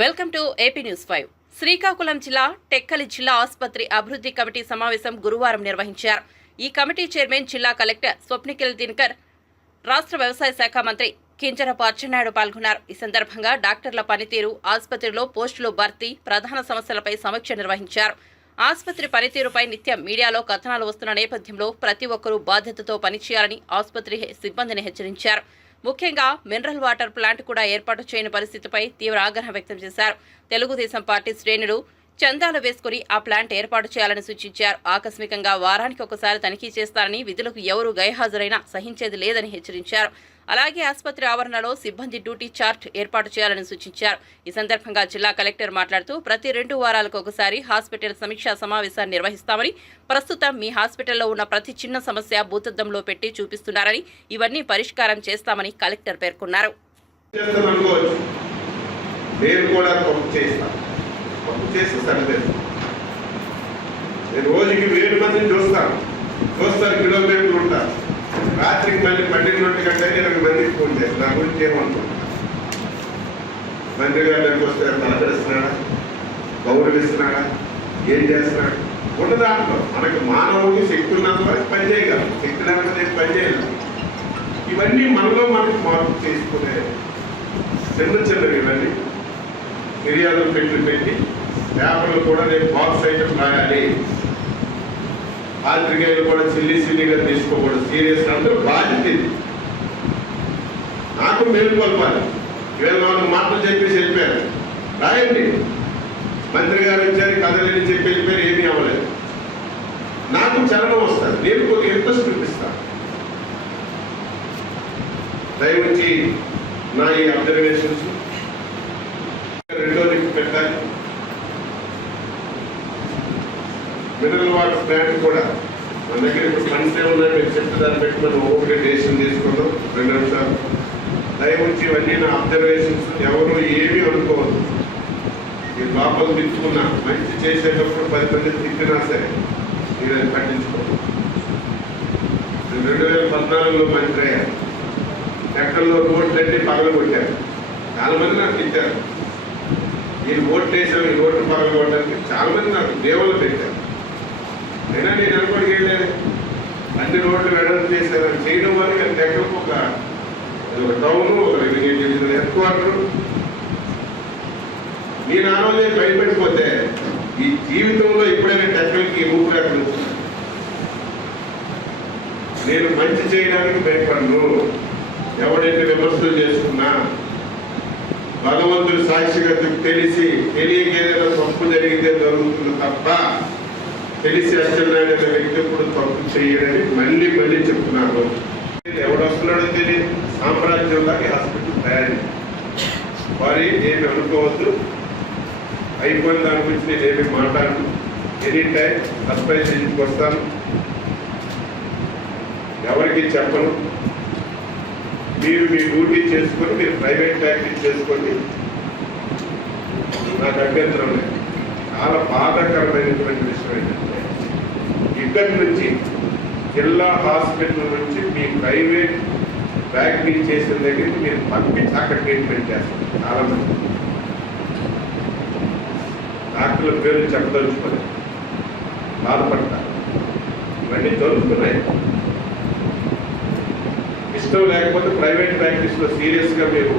Welcome to AP news 5. Srikakulam జిల్లా టెక్కలి జిల్లా ఆసుపత్రి అభివృద్ధి కమిటీ సమావేశం గురువారం నిర్వహించారు. ఈ కమిటీ చైర్మన్ జిల్లా కలెక్టర్ స్వప్నికిల్ దినకర్, రాష్ట్ర వ్యవసాయ శాఖ మంత్రి కింజరాపు అచ్చెన్నాయుడు పాల్గొన్నారు. ఈ సందర్భంగా డాక్టర్ల పనితీరు, ఆసుపత్రిలో పోస్టులు భర్తీ, ప్రధాన సమస్యలపై సమీక్ష నిర్వహించారు. ఆసుపత్రి పనితీరుపై నిత్యం మీడియాలో కథనాలు వస్తున్న నేపథ్యంలో ప్రతి ఒక్కరూ బాధ్యతతో పనిచేయాలని ఆసుపత్రి సిబ్బందిని హెచ్చరించారు. ముఖ్యంగా మినరల్ వాటర్ ప్లాంట్ కూడా ఏర్పాటు చేయని పరిస్థితిపై తీవ్ర ఆగ్రహం వ్యక్తం చేశారు. తెలుగుదేశం పార్టీ శ్రేణులు చందాలు వేసుకుని ఆ ప్లాంట్ ఏర్పాటు చేయాలని సూచించారు. ఆకస్మికంగా వారానికి ఒకసారి తనిఖీ చేస్తారని, విధులకు ఎవరు గైహాజరైనా సహించేది లేదని హెచ్చరించారు. అలాగే ఆసుపత్రి ఆవరణలో సిబ్బంది డ్యూటీ చార్ట్ ఏర్పాటు చేయాలని సూచించారు. ఈ సందర్భంగా జిల్లా కలెక్టర్ మాట్లాడుతూ ప్రతి 2 వారాలకు ఒకసారి హాస్పిటల్ సమీక్షా సమావేశాన్ని నిర్వహిస్తామని, ప్రస్తుతం మీ హాస్పిటల్లో ఉన్న ప్రతి చిన్న సమస్య భూతద్దంలో పెట్టి చూపిస్తున్నారని, ఇవన్నీ పరిష్కారం చేస్తామని కలెక్టర్ పేర్కొన్నారు. కిలోమీటర్లు ఉంటారు. రాత్రికి మళ్ళీ 12 గంటలకి 20 మందికి ఫోన్ చేస్తారు. నా గురించి ఏమనుకుంటున్నాను? మంత్రి గారు ఎక్కడికి వస్తే మాట్లాడిస్తున్నాడా, గౌరవిస్తున్నాడా, ఏం చేస్తున్నాడు? ఉన్న దాంట్లో మనకి మానవుడికి శక్తి ఉన్నంత వరకు పని చేయగలం, శక్తి లేకపోతే పని చేయగలం. ఇవన్నీ మనలో మనకు మార్పు చేసుకునే చిన్నవి. ఇవన్నీ ఫిర్యాదులు పెట్టి పేపర్లు కూడా రేపు బాక్స్ ఐటమ్ రాయాలి, పాత్రికేయులు కూడా సిల్లీగా తీసుకోకూడదు, సీరియస్ అందరూ బాధ్యత. ఇది నాకు మేలుకొల్పాలి. 24 మాటలు చెప్పేసి వెళ్ళిపోయారు. రాయండి, మంత్రి గారు వచ్చారు కథలేని చెప్పి వెళ్ళిపోయారు, ఏమీ అవ్వలేదు. నాకు చలనం వస్తుంది, నేను ఒక ఇంట్రెస్ట్ చూపిస్తాను. దయవుంచి నా ఈ అబ్జర్వేషన్స్ రెండో లిఫ్ట్ పెట్టాలి. మినరల్ వాటర్ ప్లాంట్ కూడా మన దగ్గర ఇప్పుడు ఫండ్స్ ఏమున్నాయి మీరు చెప్తే దాన్ని పెట్టి మనం ఒకటి డెసిషన్ తీసుకుందాం. 2 నిమిషాలు దయవుంచి ఇవన్నీ నా అబ్జర్వేషన్స్. ఎవరు ఏమీ అనుకోవద్దు. ఈ లోపల తిట్టుకున్నా, మంచి చేసేటప్పుడు 10 మంది తిట్టినా సరే మీరు అది పట్టించుకోండి. 2014లో మంత్రి అయ్యారు. ఎక్కడో రోడ్లన్నీ పగలగొట్టారు. చాలా మంది నాకు తిట్టారు. ఈ ఓట్లు వేసాం, ఈ రోడ్లు పగలగొట్టడానికి చాలా మంది నాకు దేవుళ్ళు పెట్టారు. అయినా నేను అనుకోడికి వెళ్ళాను. అన్ని రోడ్లు వెడల్పు చేశాను. చేయడం వల్ల ఎక్కడికి ఒక టౌను, ఒక హెడ్ క్వార్టర్. నేను ఆ రోజే భయపడిపోతే ఈ జీవితంలో ఎప్పుడైనా టెక్నిక్కి ఊపిరాకులు నేను మంచి చేయడానికి భయపడను. ఎవడైతే విమర్శలు చేసుకున్నా భగవంతుడు సాక్షిగా తెలియక ఏదైనా తప్పు జరిగితే జరుగుతుంది తప్ప తెలిసి అచ్చెన్నాయుడు అనే వ్యక్తి ఎప్పుడు తప్పు చేయడని మళ్ళీ చెప్తున్నాను. ఎవడు వస్తున్నాడో తెలియదు. సామ్రాజ్యంలాగా హాస్పిటల్ తయారీ. వారి ఏమి అనుకోవద్దు. అయిపోయిన దాని గురించి నేనేమి మాట్లాడను. ఎనీ టైం సర్ప్రైజ్ వస్తాను, ఎవరికి చెప్పను. మీరు మీ డ్యూటీ చేసుకొని మీరు ప్రైవేట్ ప్రాక్టీస్ చేసుకోండి, నాకు అభ్యంతరం లేదు. చాలా బాధాకరమైనటువంటి విషయం ఏంటంటే ఇక్కడి నుంచి జిల్లా హాస్పిటల్ నుంచి మీ ప్రైవేట్ ప్రాక్టీస్ చేసిన దగ్గరికి మీరు పంపించి అక్కడ ట్రీట్మెంట్ చేస్తారు. చాలా మంది డాక్టర్ల పేర్లు చెప్పదలుచుకొని బాధపడతారు. ఇవన్నీ జరుగుతున్నాయి. ఇష్టం లేకపోతే ప్రైవేట్ ప్రాక్టీస్లో సీరియస్గా మీరు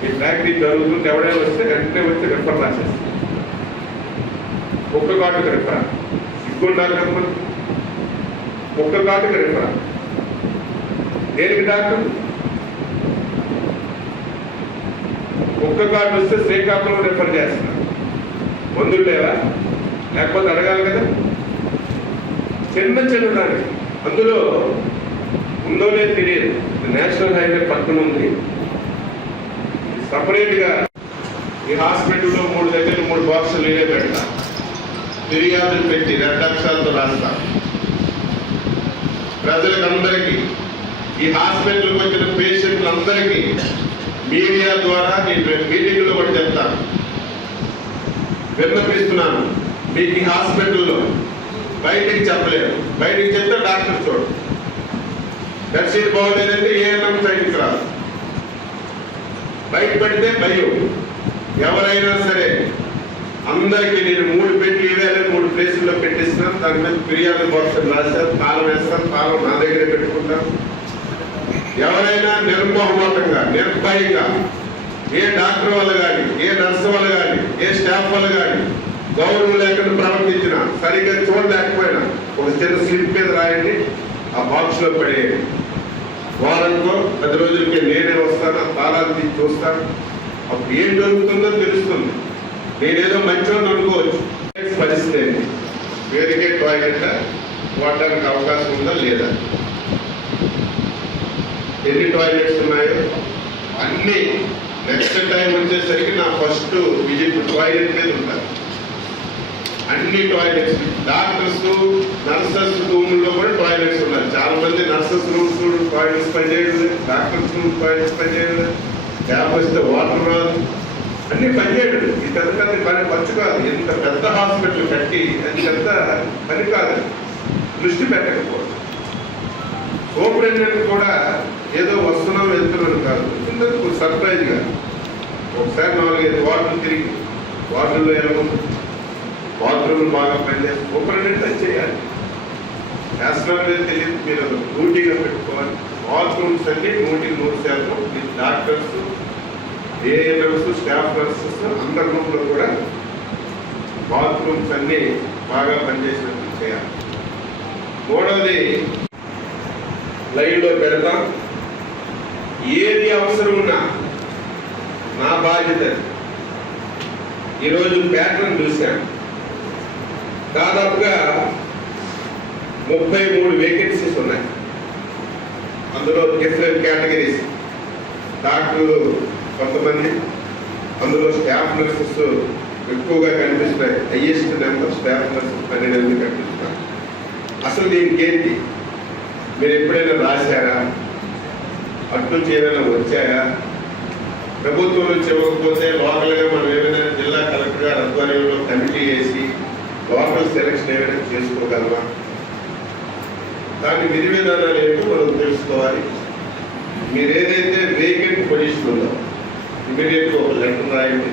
మీ ప్రాక్టీస్ జరుగుతుంటే ఎవడైనా వస్తే వెంటనే వచ్చి రెఫర్ రాసేస్తారు. ఒక్క కాటుకు రెఫరా సిగ్గుండాలి కదా మనం. ఒక్క కాటుకు రెఫరా దేనికి డాక్టర్? ఒక్క కార్డు వస్తే శ్రీకాకుళం రెఫర్ చేస్తున్నారు. మందులు లేవా? లేకపోతే అడగాలి కదా. చిన్న దానికి అందులో ఉందో లేదు తెలియదు. నేషనల్ హైవే పక్కన ఉంది. సపరేట్గా ఈ హాస్పిటల్లో 3 దగ్గర 3 బాక్సులు నేనే పెడతా. ఫిర్యాదులు పెట్టి 2 అక్షరాలతో రాస్తా. ప్రజలకందరికీ, ఈ హాస్పిటల్కి వచ్చిన పేషెంట్లందరికీ మీడియా ద్వారా నేను మీటింగ్లో కూడా చెప్తాను, విన్నపిస్తున్నాను. మీకు ఈ హాస్పిటల్లో బయటికి చెప్పలేదు, బయటికి చెప్తే డాక్టర్ చూడు. బెడ్షీట్ బాగోలేదంటే ఏఎన్ఎం సైడ్కి రాదు. బయట పెడితే భయం. ఎవరైనా సరే అందరికీ నేను 3 బెడ్లు ఇవ్వాలి 3 ప్లేసుల్లో పెట్టిస్తున్నాను, దాని మీద ఫిర్యాదు బాక్స్ రాశారు, తాళం వేస్తాను, తాళం నా దగ్గరే పెట్టుకుంటాను. ఎవరైనా నిర్మోహమాటంగా నిర్భయంగా ఏ డాక్టర్ వల్ల కానీ ఏ నర్సు వల్ల కానీ ఏ స్టాఫ్ వల్ల కానీ గౌరవం లేకుండా ప్రవర్తించినా సరిగ్గా చూడలేకపోయినా ఒక చిన్న స్లిప్ మీద రాయండి, ఆ బాక్స్ లో పడేయండి. వారంలో 10 రోజులకి నేనే వస్తాను, ఆ తాళాలు తీసి చూస్తాను. అప్పుడు ఏం జరుగుతుందో తెలుస్తుంది. నేనేదో మంచివాడిని అనుకోవచ్చు. పరిస్థితి ఏంటి, వేదికే టాయిలెట్ వాడడానికి అవకాశం ఉందా లేదా, ఎన్ని టాయిలెట్స్ ఉన్నాయో అన్ని. నెక్స్ట్ టైం వచ్చేసరికి నా ఫస్ట్ విజిట్ టాయిలెట్ మీద ఉంటారు. అన్ని టాయిలెట్స్, డాక్టర్స్ నర్సెస్ రూమ్లో కూడా టాయిలెట్స్ ఉన్నాయి. చాలా మంది నర్సెస్ రూమ్స్ టాయిలెట్స్ పనిచేయలేదు, డాక్టర్స్ రూమ్ టాయిలెట్స్ పనిచేయలేదు, గ్యాప్ వస్తే వాటర్ రాదు, అన్ని పనిచేయడం. ఈ పెద్ద పెద్ద పని ఖర్చు కాదు. ఎంత పెద్ద హాస్పిటల్ కట్టి అది పెద్ద పని కాదు, దృష్టి పెట్టకపోవడం. సూపరింటెండెంట్ కూడా ఏదో వస్తున్నాం వెళ్తున్నాను కాదు, ఇంతకు సర్ప్రైజ్గా ఒకసారి 4-5 వార్డులు తిరిగి వార్డుల్లో ఎలాగుంది, బాత్రూమ్లు బాగా పనిచేసి సూపరింటెండెంట్ అది చేయాలి. శాసనాల మీద తెలియదు, మీరు డ్యూటీగా పెట్టుకోవాలి. బాత్రూమ్స్ అన్ని 100% డాక్టర్స్ ఏఎన్ఎంస్ స్టాఫ్ నర్సెస్ అందరి రూమ్లో కూడా బాత్రూమ్స్ అన్ని బాగా పనిచేసినట్టు చేయాలి. 3వది లైవ్లో పెడతాం. ఏది అవసరం ఉన్నా నా బాధ్యత. ఈరోజు ప్యాటర్న్ చూశాను, దాదాపుగా 33 వేకెన్సీస్ ఉన్నాయి. అందులో డిఫరెంట్ కేటగిరీస్, డాక్టర్లు కొంతమంది, అందులో స్టాఫ్ నర్సెస్ ఎక్కువగా కనిపిస్తున్నాయి. హైయెస్ట్ నెంబర్ స్టాఫ్ నర్సెస్ 12 కనిపిస్తున్నారు. అసలు దీనికి ఏంటి, మీరు ఎప్పుడైనా రాశారా, అటు నుంచి ఏదైనా వచ్చాయా, ప్రభుత్వం నుంచి ఇవ్వకపోతే లోకల్గా మనం ఏమైనా జిల్లా కలెక్టర్ గారు ఆధ్వర్యంలో కమిటీ వేసి లోకల్ సెలక్షన్ ఏమైనా చేసుకోగలమా, దాని విధి విధానాలు ఏంటో మనం తెలుసుకోవాలి. మీరు ఏదైతే వేకెంట్ పొజిషన్ ఉందో ఇమీడియట్గా ఒక లెటర్ రాయండి.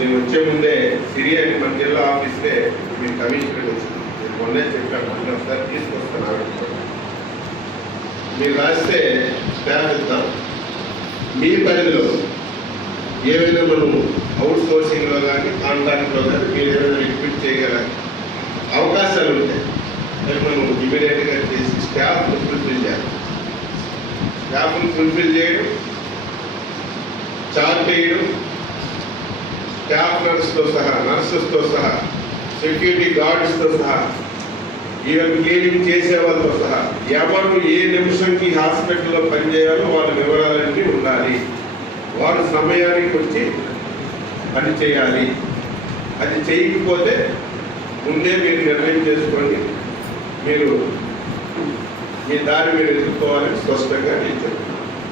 నేను వచ్చే ముందే సిరియాని మన జిల్లా ఆఫీస్కే మీ కమిషనర్ వచ్చింది, నేను మొన్నే చెప్పాను, మొన్న ఒకసారి తీసుకొస్తాను. ఆవిడ మీరు రాస్తే స్టాఫ్ ఇస్తాం. మీ పరిధిలో ఏమైనా మనం అవుట్ సోర్సింగ్లో కానీ కాంట్రాక్ట్లో కానీ మీరు ఏమైనా రిక్రూట్ చేయగల అవకాశాలు ఉంటాయి, అవి మనం ఇమీడియట్గా చేసి స్టాఫ్ను ఫుల్ఫిల్ చేయాలి. స్టాఫ్ను ఫుల్ఫిల్ చేయడం, చార్ట్ వేయడం, స్టాఫ్ నర్స్తో సహా నర్సెస్తో సహా సెక్యూరిటీ గార్డ్స్తో సహా ఈవెన్ క్లీనింగ్ చేసే వాళ్ళతో సహా ఎవరు ఏ నిమిషంకి హాస్పిటల్లో పనిచేయాలో వాళ్ళ వివరాలన్నీ ఉండాలి. వారు సమయానికి వచ్చి పని చేయాలి. అది చేయకపోతే ముందే మీరు నిర్ణయం చేసుకోండి, మీరు మీ దారి మీరు ఎదుర్కోవాలని స్పష్టంగా నేను చెప్తాను.